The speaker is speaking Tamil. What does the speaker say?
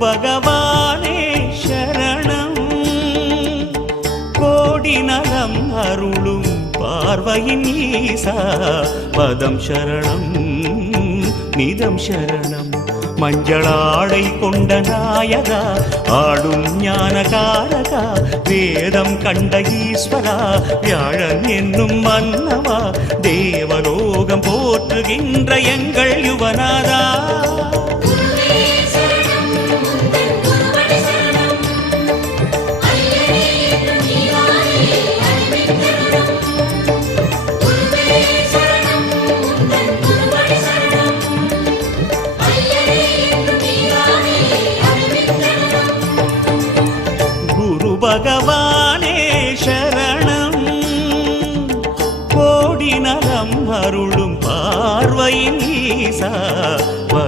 பகவானே சரணம் கோடி நலம் அருளும் பார்வையின் ஈசா பதம் சரணம் நிதம் சரணம் மஞ்சளாடை கொண்ட நாயகா ஆடும் ஞானகாரகா வேதம் கண்ட ஈஸ்வரா வியாழன் என்னும் மன்னவா தேவலோகம் போற்றுகின்ற எங்கள் யுவனாதா பகவானே சரணம் கோடி நலம் அருளும் பார்வையின் ஈசா பதம்